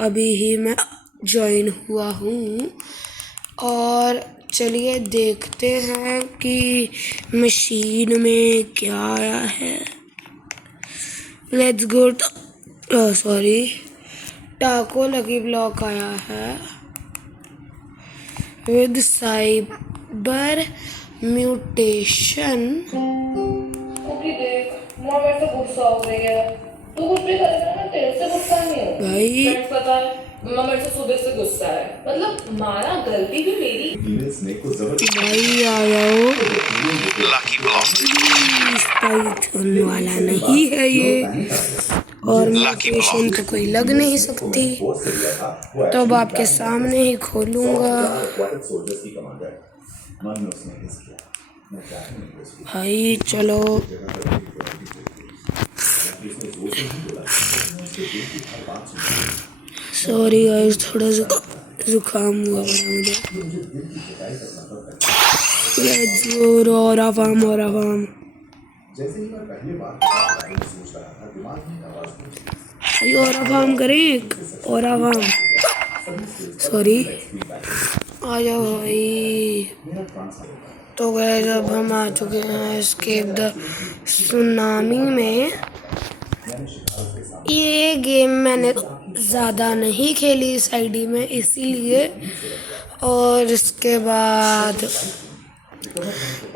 अभी ही मैं ज्वाइन हुआ हूँ और चलिए देखते हैं कि मशीन में क्या आया है। Let's go. सॉरी, टाको लकी ब्लॉक आया है विद साइबर म्यूटेशन। देख माँ मेरे से गुस्सा हो गई है। तू कुछ भी करेगा ना, तेरे से गुस्सा नहीं हो भाई फ्रेंड्स। पता है माँ मेरे से सुबह से गुस्सा है, मतलब माना गलती भी मेरी। भाई आ जाओ। पाइथन वाला नहीं है ये, और म्यूटेशन तो कोई लग नहीं सकती, तो अब आपके सामने ही खोलूंगा। भाई चलो। सॉरी गाइस, थोड़ा जुकाम हुआ बड़ा मुझे। Let's go. और आवाम भाई, और आवाम करे, और आवाम। सॉरी, आ जाओ भाई। तो गाइस अब हम आ चुके हैं एस्केप द सुनामी में। ये गेम मैंने ज़्यादा नहीं खेली इस आईडी में, इसीलिए। और इसके बाद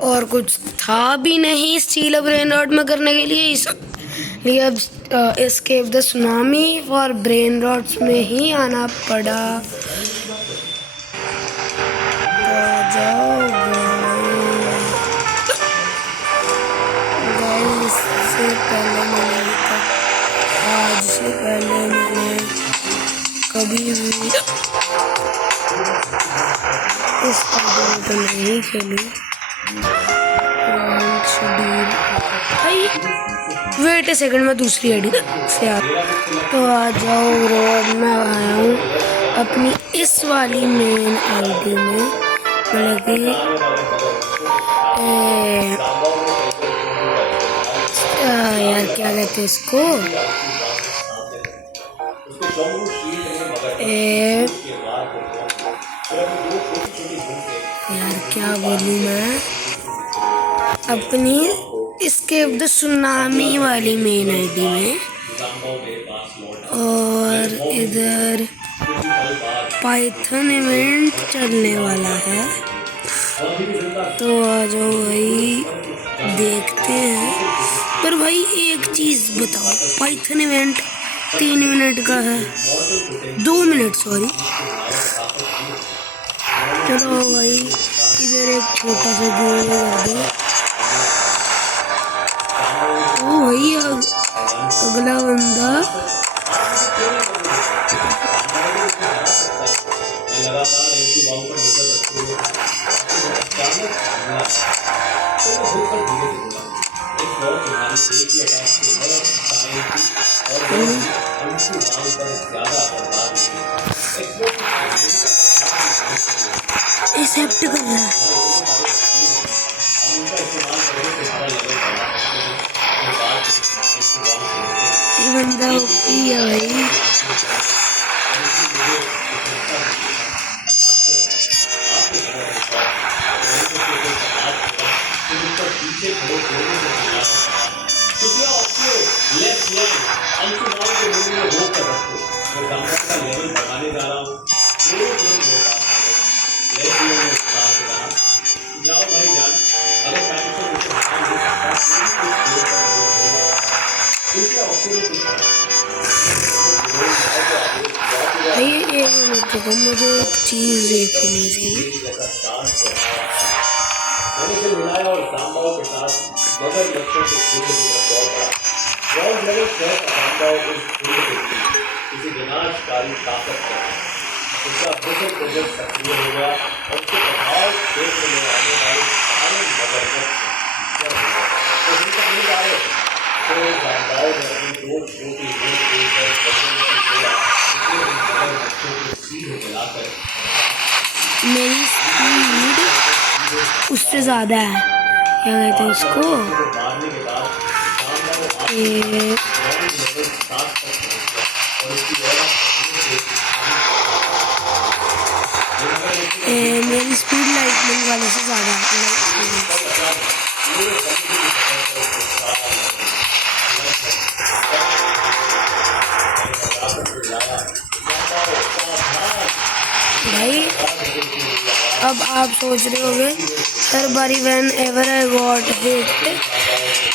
और कुछ था भी नहीं स्टील ब्रेन रॉट में करने के लिए, इसलिए अब एस्केप द सुनामी और ब्रेन रॉट्स में ही आना पड़ा। इससे पहले मैंने आज से पहले मैंने कभी भी इस आईडी तो नहीं खेली। भाई वेट ए सेकंड, मैं दूसरी आईडी से आ। तो आ जाओ रोड में आया हूँ अपनी इस वाली मेन आईडी में, मतलब कि यार क्या कहते हैं इसको, यार क्या बोलूँ मैं, अपनी एस्केप द सुनामी वाली मेन आईडी में। और इधर पाइथन इवेंट चलने वाला है, तो आ जाओ भाई देखते हैं। पर भाई एक चीज़ बताओ, पाइथन इवेंट 3 मिनट का है, 2 मिनट सॉरी। चलो भाई इधर एक छोटा सा गेम कर दो। ओ भाई अगला बंदा एक्सेप्ट कर रहा है। ये बंदा ओपी है भाई। भाई एक मिनट देखो, मुझे एक चीज़ देखनी थी। विनाशकारी ताकत है, उसका मिशन प्रोजेक्ट सक्रिय होगा और उसके प्रभाव क्षेत्र में आने वाले सारे मगरमच्छ तो जिनका नहीं आ रहे तो जानदारों ने अपनी दो छोटी देकर बंदों की सेवा इसलिए उन मगरमच्छों को सीधे मिलाकर मेरी स्पीड उससे ज़्यादा है, क्या कहते हैं उसको, मारने के बाद जानदारों ये और उसकी मेरी स्पीड लाइटनिंग वाले से ज़्यादा है। भाई अब आप सोच रहे होंगे हर बारी when ever I got hit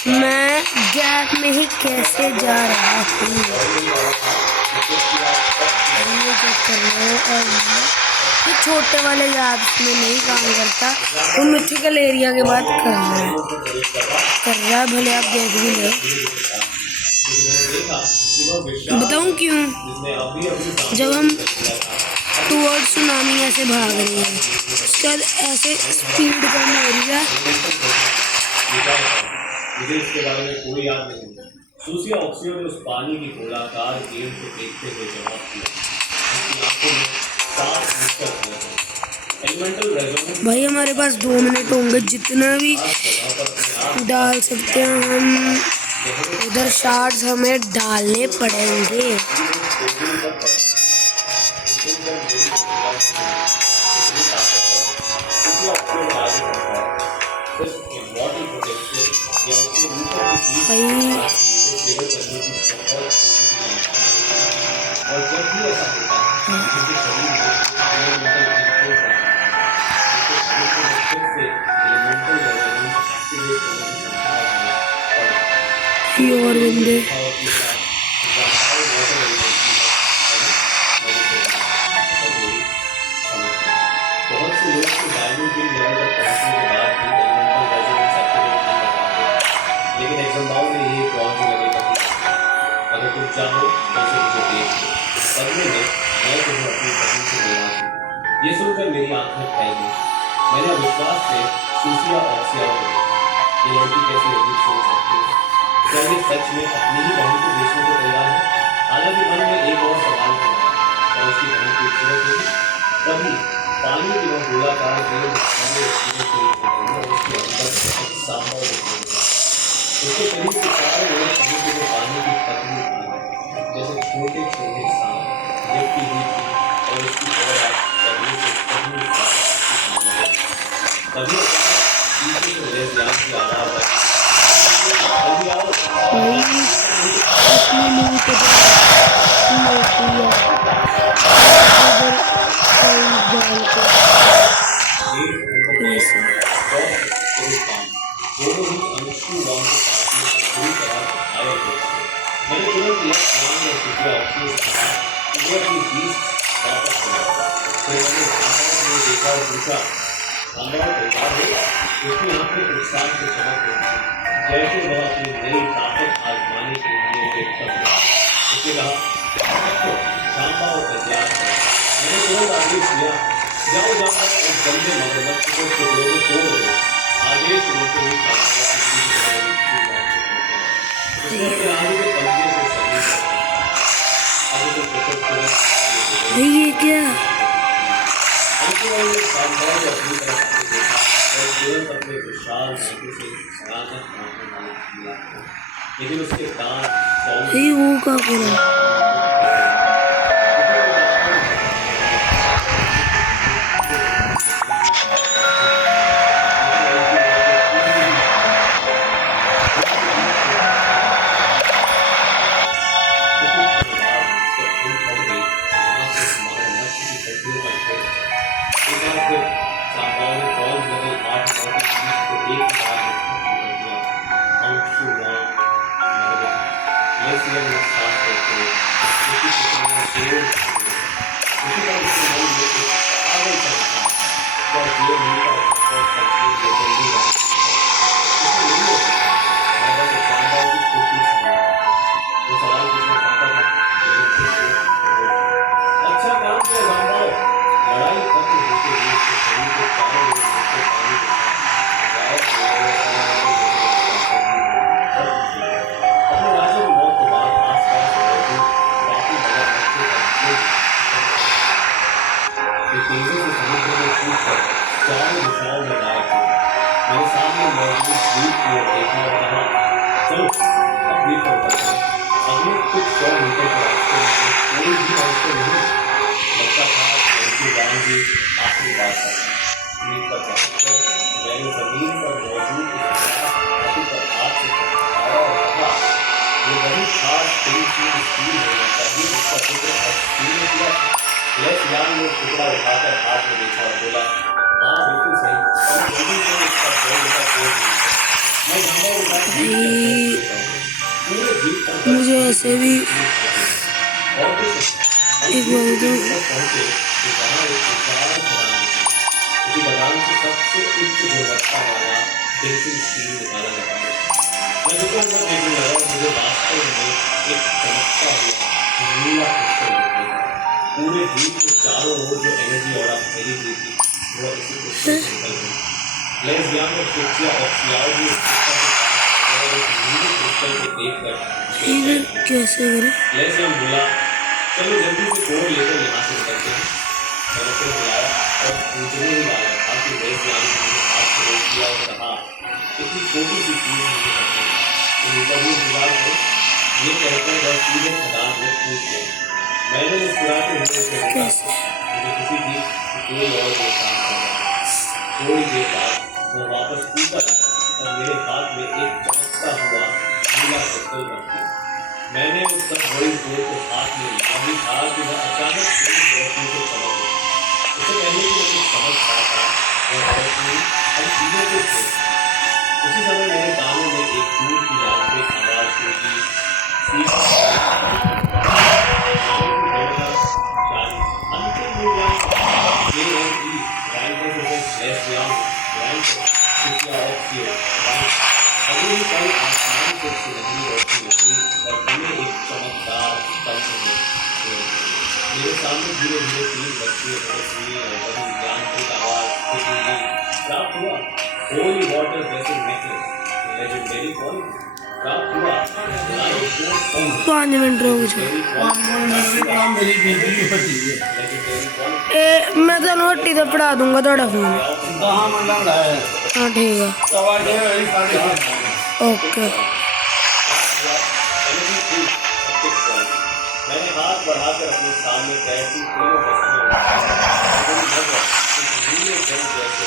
मैं गैप में ही कैसे जा रहा हूँ, ये चेक कर रहे हो। और ये छोटे वाले गैप्स में नहीं काम करता, वो मिथिकल एरिया के बाद कर रहा है भले आप देख भी लो। बताऊँ क्यों? जब हम टूवर्ड सुनामी ऐसे भाग रही है, शायद ऐसे स्पीड कम हो रही है। मुझे इसके बारे में कोई याद नहीं। सूसिया ऑक्सियो ने उस पानी की गोलाकार गेंद को देखते हुए जवाब दिया। उसकी आंखों में साफ मुस्कुराहट थी। एलिमेंटल रेजोनेंस भाई हमारे पास 2 मिनट होंगे, जितना भी डाल सकते हैं हम। उधर शार्ट्स हमें डालने पड़ेंगे। और जब भी ऐसा होता है जिसके शरीर में और बंदे बहुत से लोग तो डायमंड के लेवल तक पहुंचने के बाद भी एलिमेंटल रेजोनेंस एक्टिवेट नहीं कर पाते। लेकिन एग्जाम्बाओ ने ये पहुंच लगेगा कि अगर तुम चाहो तो उसे मुझे देख लो, बदले में मैं तुम्हें अपनी पत्नी से लेना हूँ। ये सुनकर मेरी आंखें फैल गई। मैंने अविश्वास से सूसिया ऑक्सिया को ये लड़की कैसे अजीब सोच सकती है? क्या ये सच में अपनी ही बहन को बेचने को तैयार है? हालांकि मन में एक और सवाल था, क्या उसकी बहन खूबसूरत होगी? तभी पानी की वह गोलाकार गेंद उसके अंदर सांबा उसके शरीर के चारों ओर समुद्र में पानी की पतली बूंदें जैसे छोटे छोटे सांप लिपटी हुई थी और उसकी ओर पगड़ी से पतली तभी पीछे से रेज़ियान की आवाज़ आई, जल्दी आओ। मैंने तुरंत यह सवाल और सूसिया ऑक्सियो से कहा कि वो अपनी बीस वापस चला। फिर मैंने सांबा को देखा और पूछा, सांबा तैयार हो? उसकी आंखें उत्साह से चमक रही थी, जैसे वह अपनी नई ताकत आजमाने के लिए बेखबर था। उसने कहा, सांबा तैयार है। मैंने तुरंत आदेश दिया, जाओ जाओ उस गंदे मगरमच्छ को टुकड़ों में तोड़ दो। आदेश मिलते ही ये क्या? लेकिन उसके दांत वो क्या करा? चलो अब ये पड़ता है। अगले कुछ 100 मीटर के रास्ते में कोई भी रास्ते था। ईंट पर पहुंचकर मैंने जमीन पर मौजूद उस धातु पर हाथ से खटखटाया और कहा, ये वही खास टिन स्टील होना चाहिए जिसका जिक्र स्टील ने किया था। लेस यांग ने टुकड़ा उठाकर हाथ में देखा और बोला, हाँ बिल्कुल सही, और जल्दी से इसका बोल का कोड मैं झंडा उठाकर पूरे द्वीप पर मुझे ऐसे भी और कुछ एक बार तो पहुंचे तो जहाँ एक विशाल खदान थी। उसी खदान से सबसे उच्च गुणवत्ता वाला डेंसिंग स्टील निकाला जाता है। मैं देखने लगा और मुझे वास्तव में एक चमकता हुआ नीला क्रिस्टल दिखाई दिया। पूरे द्वीप के चारों ओर जो एनर्जी और फैली हुई थी वो इसी क्रिस्टल से निकल गई। लेस यांग और शिक्षा और सियाओ भी उस क्रिस्टल के पास और एक नीले क्रिस्टल को देखकर कैसे करें। लेस यांग बोला, चलो जल्दी से कोड लेकर यहाँ से निकलते हैं। मैंने फिर बुलाया और पूछने ही वाला था कि लेस यांग ने मुझे हाथ से रोक दिया और कहा, इतनी छोटी सी चीज मुझे करनी है, तुम ऊपर ही इंतजार करो। ये कहकर वह सीधे खदान में कूद गया। मैंने मुस्कुराते हुए उसे रोका, मुझे खुशी थी कि कोई और ये काम कर रहा है। थोड़ी देर बाद वह वापस ऊपर आया और मेरे हाथ में एक चमकता हुआ नीला क्रिस्टल रख दिया। मैंने उस पर बड़ी जोर को हाथ में लिया भी था कि वह अचानक तेज रोशनी से चमक गई। उसे पहले कि मैं कुछ समझ पाता वह रोशनी हम सीधे को थे। उसी समय मेरे कानों में एक दूर की यांत्रिक आवाज होगी, अंतिम मूल्यांकन अगले ही पल आसमान से सुनहरी रोशनी उतरी और हमें एक चमकदार स्पंज में मेरे सामने धीरे धीरे 3 वस्तुएं प्रकट हुई और बड़ी यांत्रिक आवाज प्राप्त हुआ। Holy water vessel necklace legendary quality प्राप्त हुआ। 5 मिनट रुक जाओ। मैं तो रोटी तो पढ़ा दूंगा थोड़ा फोन। हाँ ठीक है ओके। मैंने हाथ बढ़ाकर अपने सामने तैरती तीनों वस्तुएं उठाई। मेरी नजर एक नीले जल जैसे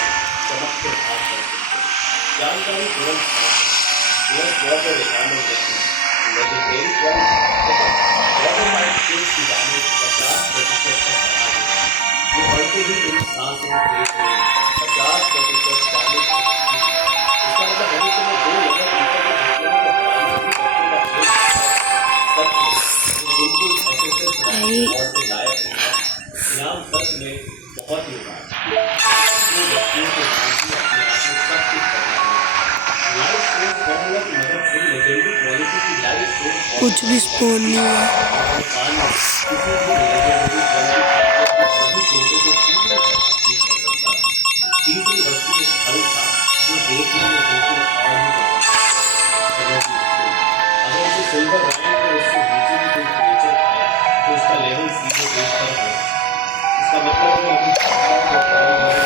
चमकते हाथ पर जानकारी तुरंत water economic legendary water mind space की दामें 50% तक बढ़ा दी। ये बढ़ते ही मेरी सांसों में तेज हुई। 50% डैमेज की इसका मतलब भविष्य में 2 लेवल ऊपर के दुश्मनों को हराने की शक्ति का खेल सच में बिल्कुल एसएसएस और से लायक है। इनाम सच में बहुत ही उदार जो व्यक्तियों को अपने आप में सब कुछ करना है। लाइफ सोर्स फॉर्मूला की मदद से लेजेंडरी क्वालिटी की लाइफ सोर्स कुछ भी स्पॉन नहीं हुआ। किसी भी लेजेंडरी क्वालिटी सभी चोटों को पूरी तरह ठीक कर सकता है। तीसरी वस्तु एक फल था जो देखने में बिल्कुल और भी अगर उसे सिल्वर राइन को उससे नीचे भी कोई क्रिएचर खाए तो उसका लेवल सीधे 1 पर है। इसका मतलब है कि खाना को फल में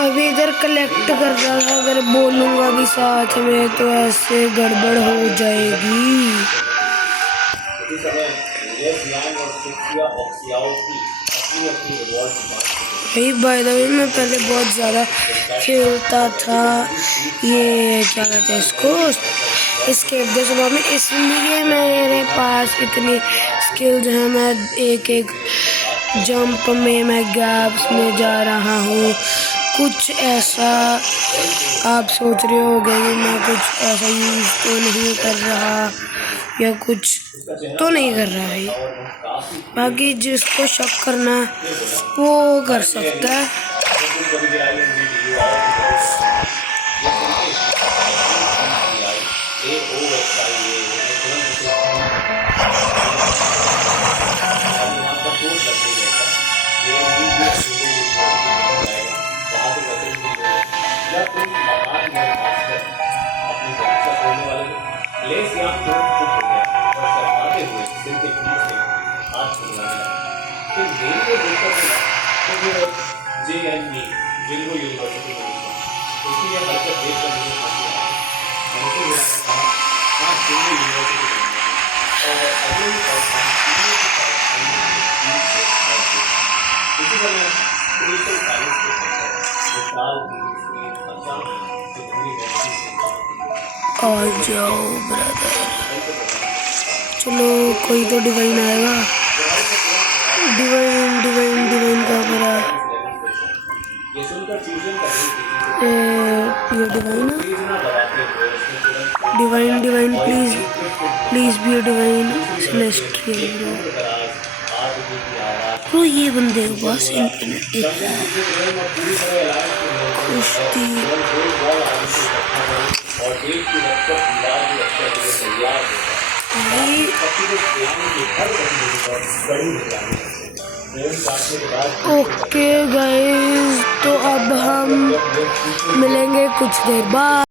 अभी इधर कलेक्ट कर रहा था, अगर बोलूँगा भी साथ में तो ऐसे गड़बड़ हो जाएगी। भाई बाय द वे मैं पहले बहुत ज़्यादा खेलता था, ये क्या कहते हैं इसको, एस्केप द स्वैम्प में, इसलिए मेरे पास इतनी स्किल्स हैं। मैं एक जंप में मैं गैप्स में जा रहा हूँ। कुछ ऐसा आप सोच रहे होगे कि मैं कुछ ऐसा यूज़ तो नहीं कर रहा या कुछ तो नहीं कर रहा है। बाकी जिसको शक करना है वो कर सकता है। आ जाओ ब्रदर, चलो कोई तो डिवाइन आएगा। डिवाइन डिवाइन डिवाइन का बड़ा ये डिवाइन है। Divine divine please please be a divine celestial bro. ये बंदे के पास इन्फिनिटी है। कुश्ती ओके गाइस, तो अब हम मिलेंगे कुछ देर बाद।